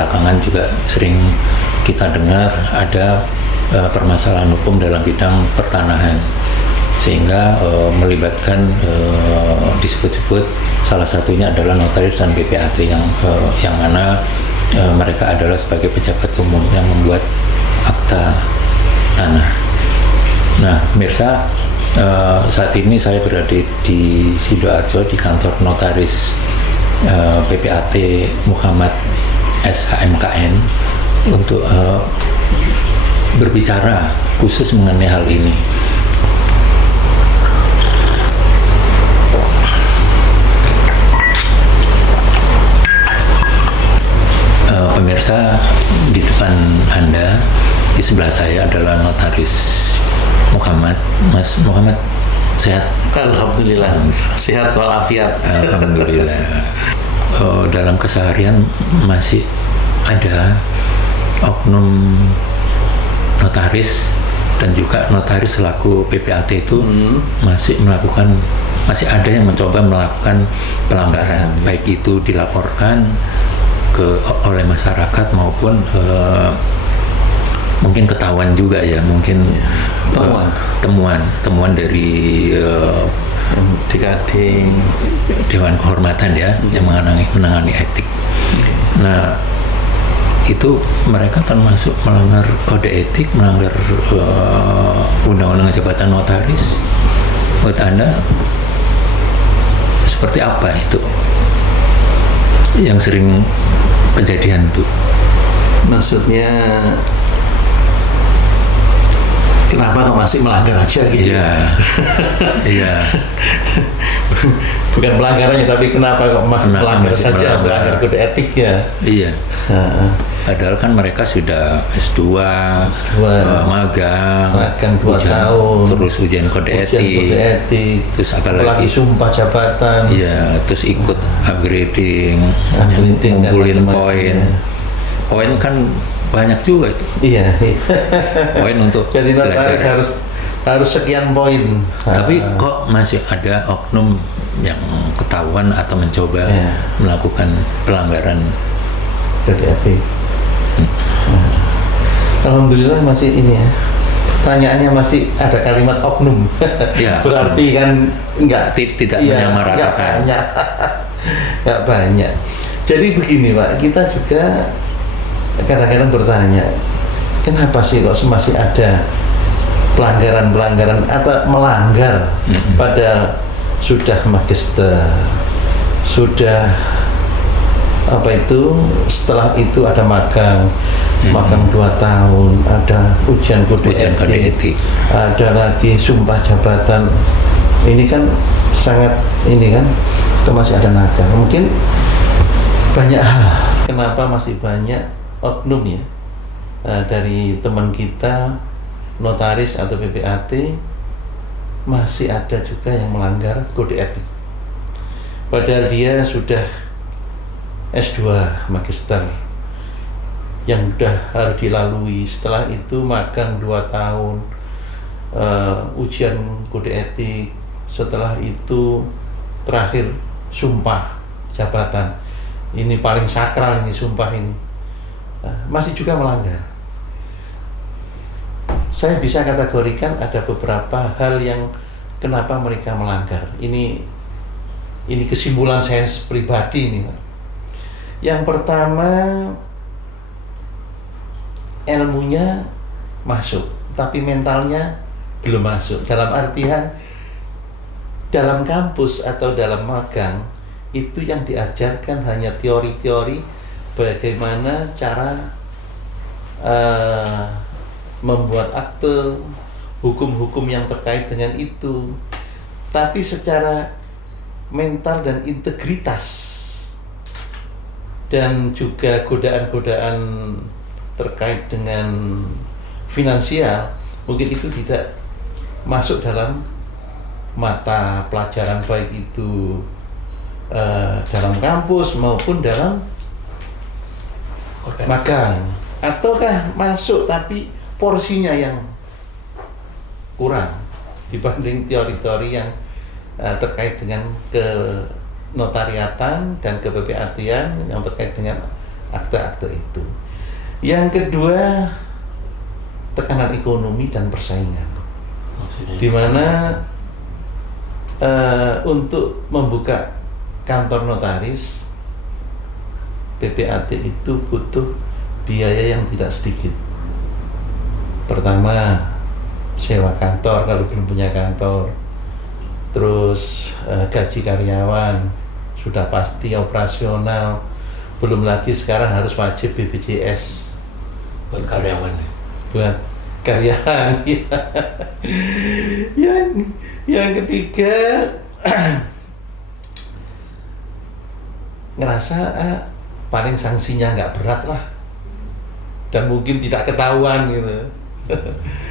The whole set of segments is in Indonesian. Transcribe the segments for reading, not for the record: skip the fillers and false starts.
belakangan juga sering kita dengar ada permasalahan hukum dalam bidang pertanahan, sehingga melibatkan disebut-sebut salah satunya adalah notaris dan PPAT yang mana mereka adalah sebagai pejabat umum yang membuat akta tanah. Nah, pemirsa, saat ini saya berada di Sidoarjo di kantor notaris PPAT Muhammad SHMKN untuk berbicara khusus mengenai hal ini. Pemirsa, di depan Anda, di sebelah saya adalah notaris Muhammad. Mas Muhammad, sehat? Alhamdulillah, sehat walafiat. Alhamdulillah. Dalam keseharian masih ada oknum notaris dan juga notaris selaku PPAT itu masih ada yang mencoba melakukan pelanggaran, baik itu dilaporkan oleh masyarakat maupun mungkin ketahuan juga ya, mungkin temuan dari Dekading Dewan Kehormatan ya, yang menangani etik. Nah, itu mereka termasuk melanggar kode etik, melanggar undang-undang jabatan notaris. Buat Anda seperti apa itu yang sering kejadian tuh? Maksudnya kenapa kok masih melanggar aja gitu? Iya. Iya. Bukan pelanggarannya, tapi kenapa kok masih melanggar saja, melanggar kode etiknya? Iya. Padahal kan mereka sudah S2, magang 2 tahun, terus ujian kode etik, terus apalagi sumpah jabatan. Iya, terus ikut upgrading ngumpulin poin. Poin kan banyak juga itu. Iya. Poin untuk jadi notaris harus sekian poin. Tapi kok masih ada oknum yang ketahuan atau mencoba melakukan pelanggaran kode etik. Alhamdulillah masih ini ya. Pertanyaannya masih ada kalimat oknum. Ya, berarti kan tidak menyamaratakan. Enggak banyak. Jadi begini Pak, kita juga kadang-kadang bertanya, kenapa sih kok masih ada pelanggaran-pelanggaran atau melanggar pada sudah magister, sudah setelah itu ada magang 2 tahun, ada ujian kode etik, ada lagi sumpah jabatan. Ini kan sangat itu masih ada naga. Mungkin banyak hal kenapa masih banyak oknum ya dari teman kita notaris atau PPAT masih ada juga yang melanggar kode etik, padahal dia sudah S2 magister yang sudah harus dilalui. Setelah itu magang 2 tahun, ujian kode etik, setelah itu terakhir sumpah jabatan. Ini paling sakral ini, sumpah ini. Masih juga melanggar. Saya bisa kategorikan ada beberapa hal yang kenapa mereka melanggar. Ini kesimpulan saya pribadi ini. Yang pertama, ilmunya masuk, tapi mentalnya belum masuk. Dalam artian, dalam kampus atau dalam magang, itu yang diajarkan hanya teori-teori bagaimana cara membuat akte, hukum-hukum yang terkait dengan itu. Tapi secara mental dan integritas dan juga godaan-godaan terkait dengan finansial, mungkin itu tidak masuk dalam mata pelajaran, baik itu dalam kampus maupun dalam magang. Ataukah masuk tapi porsinya yang kurang dibanding teori-teori yang terkait dengan notariatan dan ke PPAT-an yang terkait dengan akte-akte itu. Yang kedua, tekanan ekonomi dan persaingan. Di mana untuk membuka kantor notaris PPAT itu butuh biaya yang tidak sedikit. Pertama, sewa kantor kalau belum punya kantor. Terus gaji karyawan sudah pasti operasional. Belum lagi sekarang harus wajib BPJS buat karyawan ya. Buat karyawan. yang ketiga ngerasa paling sanksinya nggak berat lah dan mungkin tidak ketahuan gitu.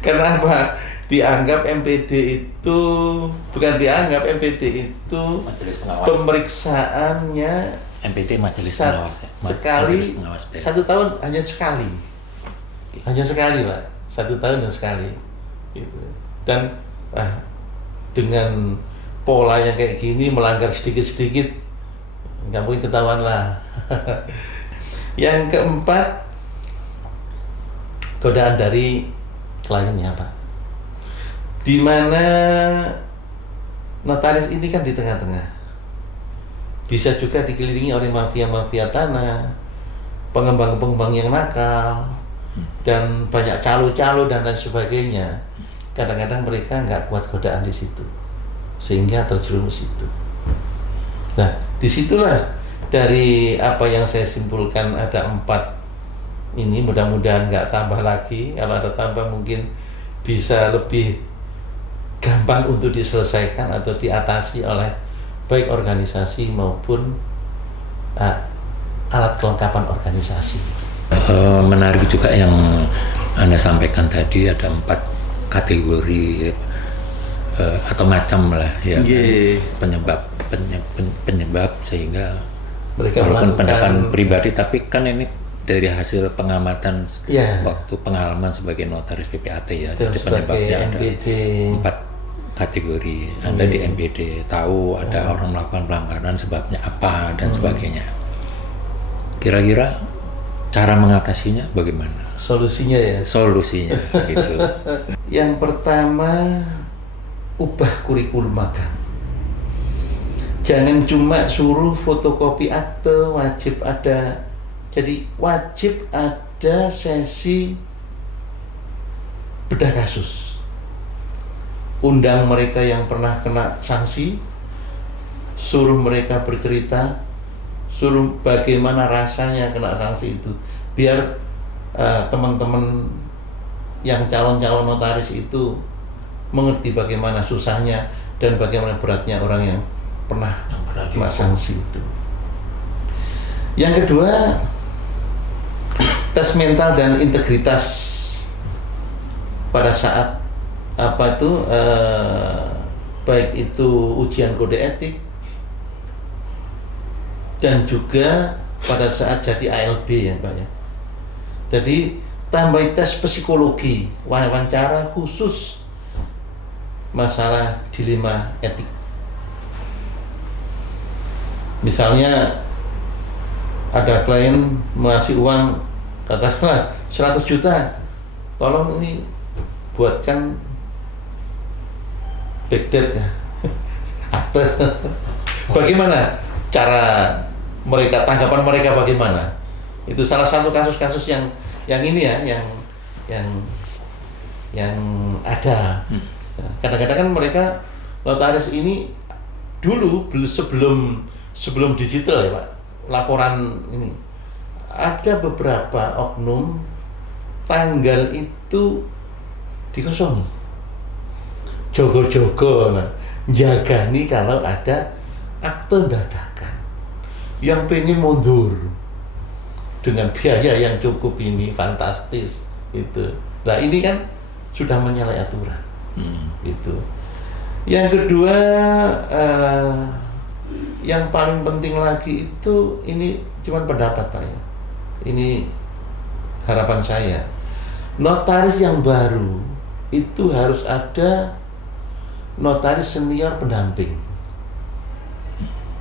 Karena apa? Dianggap MPD itu bukan dianggap MPD itu Majelis Pengawas. Pemeriksaannya MPD Majelis Pengawas ya. sekali, Majelis Pengawas BER. 1 tahun hanya sekali. Hanya sekali, Pak. 1 tahun dan sekali. Gitu. Dan dengan pola yang kayak gini melanggar sedikit-sedikit nggak mungkin ketahuan lah. Yang keempat, godaan dari kliennya, Pak. Di mana notaris ini kan di tengah-tengah. Bisa juga dikelilingi oleh mafia-mafia tanah, pengembang-pengembang yang nakal, dan banyak calo-calo dan lain sebagainya. Kadang-kadang mereka nggak kuat godaan di situ, sehingga terjerumus itu. Nah, disitulah dari apa yang saya simpulkan ada 4 ini, mudah-mudahan nggak tambah lagi. Kalau ada tambah mungkin bisa lebih gampang untuk diselesaikan atau diatasi oleh baik organisasi maupun alat kelengkapan organisasi. Menarik juga yang Anda sampaikan tadi, ada 4 kategori atau macam lah ya, penyebab sehingga Mereka walaupun melakukan pendapat pribadi, tapi kan ini dari hasil pengamatan waktu pengalaman sebagai notaris PPAT ya. Jadi penyebabnya MPD. ada 4 kategori. Anda di MPD tahu ada orang melakukan pelanggaran, sebabnya apa dan sebagainya. Kira-kira cara mengatasinya bagaimana? Solusinya ya. Solusinya gitu. Yang pertama, ubah kurikulum magang. Jangan cuma suruh fotokopi akte, wajib ada. Jadi wajib ada sesi bedah kasus. Undang mereka yang pernah kena sanksi, suruh mereka bercerita, suruh bagaimana rasanya kena sanksi itu, biar teman-teman yang calon-calon notaris itu mengerti bagaimana susahnya dan bagaimana beratnya orang yang pernah kena sanksi itu. Yang kedua, tes mental dan integritas pada saat baik itu ujian kode etik dan juga pada saat jadi ALB ya, Pak ya. Jadi tambah tes psikologi, wawancara khusus masalah dilema etik. Misalnya ada klien mengasih uang katakanlah 100 juta, tolong ini buatkan backdate ya, akte. Bagaimana cara mereka, tanggapan mereka bagaimana? Itu salah satu kasus-kasus yang ini ya, yang ada. Kadang-kadang kan mereka notaris ini dulu sebelum digital ya Pak, laporan ini ada beberapa oknum tanggal itu dikosongi. Jogo-jogo, jaga nih kalau ada akte dadakan yang pengen mundur dengan biaya yang cukup ini fantastis itu. Nah ini kan sudah menyalahi aturan, gitu. Yang kedua, yang paling penting lagi itu ini cuma pendapat Pak ya. Ini harapan saya. Notaris yang baru itu harus ada notaris senior pendamping.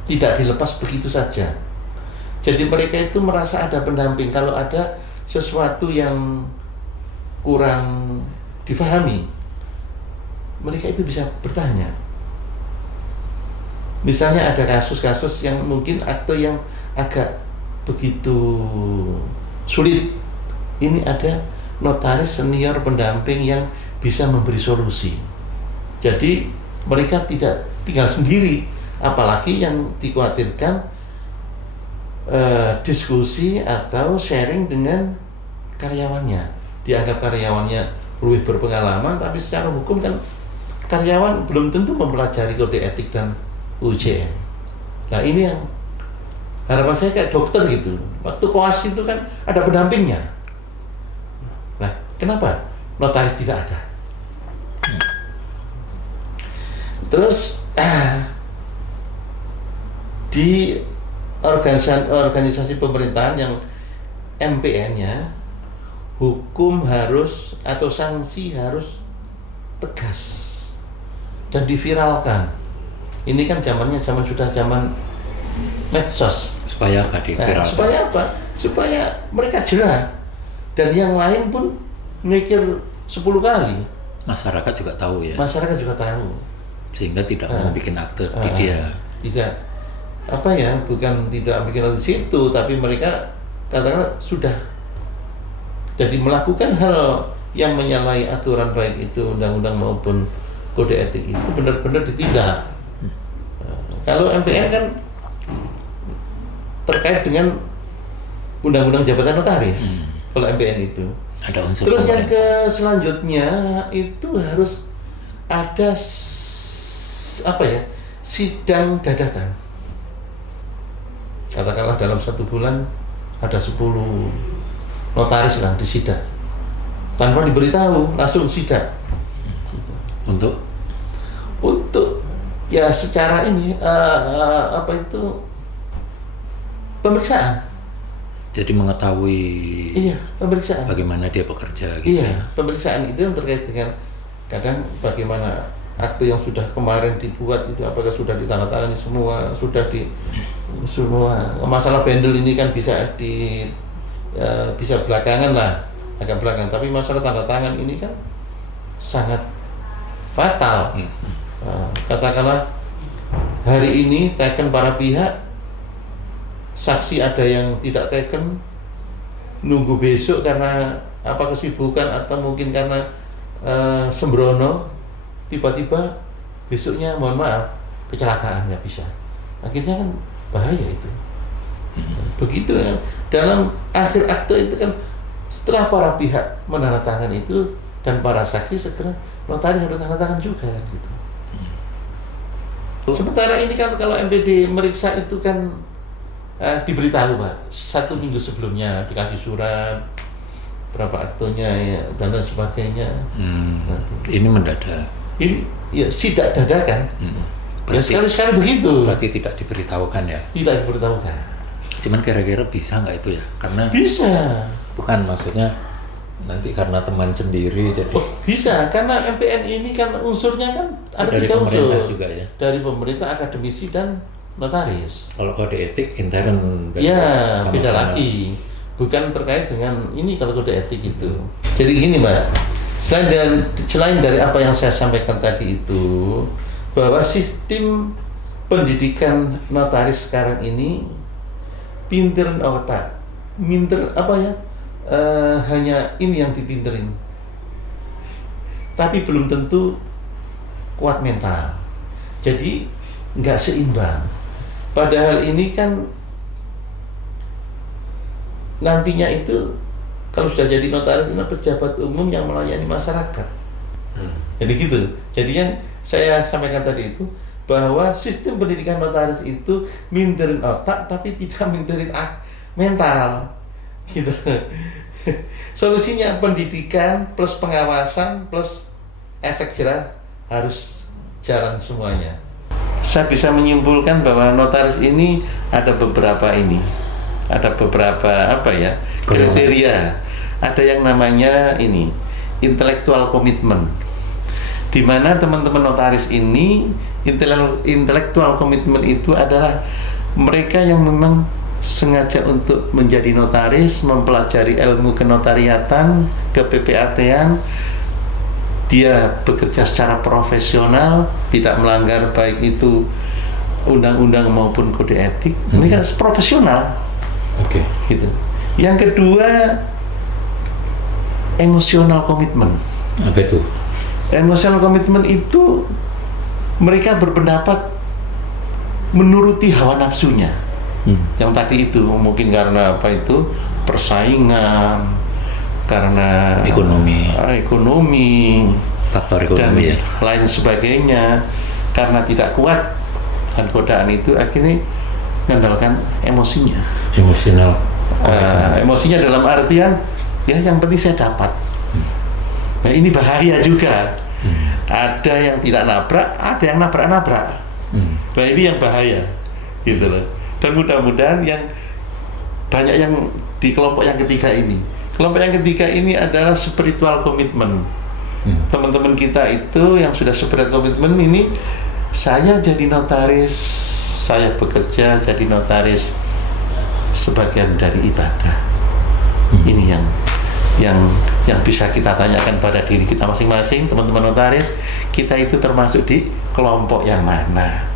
Tidak dilepas begitu saja. Jadi mereka itu merasa ada pendamping. Kalau ada sesuatu yang kurang difahami, mereka itu bisa bertanya. Misalnya ada kasus-kasus yang mungkin akte yang agak begitu sulit, ini ada notaris senior pendamping yang bisa memberi solusi. Jadi mereka tidak tinggal sendiri, apalagi yang dikhawatirkan diskusi atau sharing dengan karyawannya. Dianggap karyawannya lebih berpengalaman, tapi secara hukum kan karyawan belum tentu mempelajari kode etik dan UJM. Nah ini yang harapan saya kayak dokter gitu. Waktu koas itu kan ada pendampingnya. Nah kenapa notaris tidak ada? Terus di organisasi pemerintahan yang MPN-nya, hukum harus atau sanksi harus tegas dan diviralkan. Ini kan sudah zaman medsos. Supaya apa diviralkan? Supaya apa? Supaya mereka jerah dan yang lain pun mikir 10 kali. Masyarakat juga tahu ya. Masyarakat juga tahu. Sehingga tidak mau bikin akte di dia. Tidak bukan tidak bikin akte di situ, tapi mereka katakanlah sudah jadi melakukan hal yang menyalahi aturan, baik itu undang-undang maupun kode etik, itu benar-benar ditindak. Kalau MPN kan terkait dengan undang-undang jabatan notaris. Kalau MPN itu ada unsur. Terus yang selanjutnya itu harus ada sidang dadakan. Katakanlah dalam 1 bulan ada 10 notaris lah disidang tanpa diberitahu, langsung sidang. Untuk ya secara ini pemeriksaan. Jadi mengetahui pemeriksaan bagaimana dia bekerja gitu. Iya, pemeriksaan itu yang terkait dengan kadang bagaimana akte yang sudah kemarin dibuat itu apakah sudah ditandatangani semua, semua. Masalah bendel ini kan bisa bisa belakangan lah, agak belakangan, tapi masalah tanda tangan ini kan sangat fatal. Katakanlah hari ini taken para pihak, saksi ada yang tidak taken, nunggu besok karena kesibukan atau mungkin karena sembrono, tiba-tiba besoknya mohon maaf kecelakaan, nggak bisa. Akhirnya kan bahaya itu. Begitu dalam akhir akte itu kan, setelah para pihak menandatangani itu dan para saksi, segera notaris harus tanda tangan juga kan gitu. Sementara ini kan kalau MPD meriksa itu kan diberitahu Pak 1 minggu sebelumnya, dikasih surat berapa aktenya ya, dan lain sebagainya. Ini mendadak. Ini ya sidak dadakan. Ya sekali-sekali begitu. Berarti tidak diberitahukan ya? Tidak diberitahukan. Cuman kira-kira bisa nggak itu ya? Karena bisa. Bukan, maksudnya nanti karena teman sendiri jadi. Bisa, karena MPN ini kan unsurnya kan ada dari 3 unsur. juga ya? Dari pemerintah, akademisi, dan notaris. Kalau kode etik intern ya beda lagi, bukan terkait dengan ini kalau kode etik itu. Jadi gini Mbak, selain dari apa yang saya sampaikan tadi itu, bahwa sistem pendidikan notaris sekarang ini pinterin otak, hanya ini yang dipinterin, tapi belum tentu kuat mental, jadi nggak seimbang. Padahal ini kan nantinya itu kalau sudah jadi notaris ini pejabat umum yang melayani masyarakat. Jadi gitu. Jadi yang saya sampaikan tadi itu bahwa sistem pendidikan notaris itu minterin otak tapi tidak minterin mental, gitu. Solusinya pendidikan plus pengawasan plus efek jerah harus jalan semuanya. Saya bisa menyimpulkan bahwa notaris ini ada beberapa kriteria. Ada yang namanya ini intellectual commitment, di mana teman-teman notaris ini intellectual commitment itu adalah mereka yang memang sengaja untuk menjadi notaris, mempelajari ilmu kenotariatan, ke-PPAT-an, dia bekerja secara profesional, tidak melanggar baik itu undang-undang maupun kode etik. Ini kan profesional. Oke. Gitu. Yang kedua, emosional komitmen. Apa itu? Emosional komitmen itu mereka berpendapat menuruti hawa nafsunya. Yang tadi itu mungkin karena apa itu persaingan, karena ekonomi, faktor ekonomi dan lain sebagainya, karena tidak kuat dan godaan itu akhirnya mengandalkan emosinya. Emosinya dalam artian ya yang penting saya dapat. Nah ini bahaya juga. Ada yang tidak nabrak, ada yang nabrak-nabrak. Nah ini yang bahaya, gitu loh. Dan mudah-mudahan yang banyak yang di kelompok yang ketiga ini. Kelompok yang ketiga ini adalah spiritual komitmen. Teman-teman kita itu yang sudah spiritual komitmen ini, saya jadi notaris, saya bekerja jadi notaris sebagian dari ibadah. Ini yang bisa kita tanyakan pada diri kita masing-masing, teman-teman notaris, kita itu termasuk di kelompok yang mana?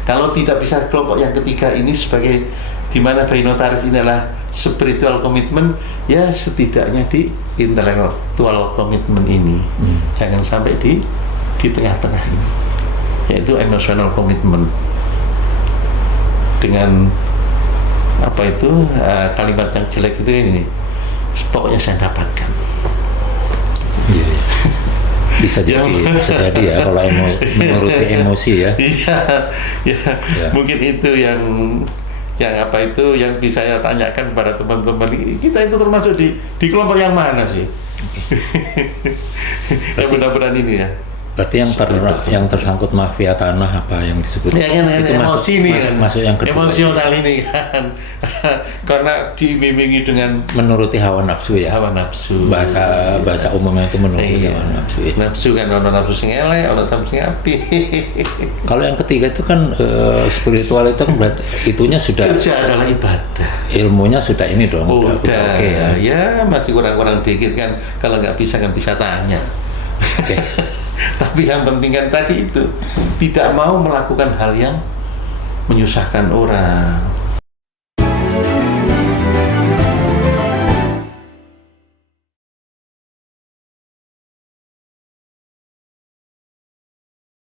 Kalau tidak bisa kelompok yang ketiga ini sebagai di mana bagi notaris ini adalah spiritual komitmen, ya setidaknya di intelektual komitmen ini. Jangan sampai di tengah-tengah ini, yaitu emotional komitmen. Dengan apa itu kalimat yang jelek itu ini, pokoknya saya dapatkan. Bisa jadi ya kalau menuruti emosi ya. Iya. Mungkin itu yang apa itu yang bisa saya tanyakan pada teman-teman. Kita itu termasuk di kelompok yang mana sih? Ya mudah-mudahan ini ya. Berarti yang tersangkut mafia tanah apa yang disebut? Ya, itu emosi masuk yang kedua. Emosional ini kan. Karena diiming-imingi dengan menuruti hawa nafsu ya. Hawa nafsu. Bahasa umumnya itu menuruti hawa nafsu ya. Nafsu kan ono nafsu sing elek, ono nafsu sing apik. Kalau yang ketiga itu kan spiritual itu kan berarti itunya sudah kerja adalah ibadah. Ilmunya sudah ini dong. Udah oke ya. Ya masih kurang-kurang dikit kan. Kalau nggak bisa kan bisa tanya. Oke. Tapi yang penting kan tadi itu tidak mau melakukan hal yang menyusahkan orang,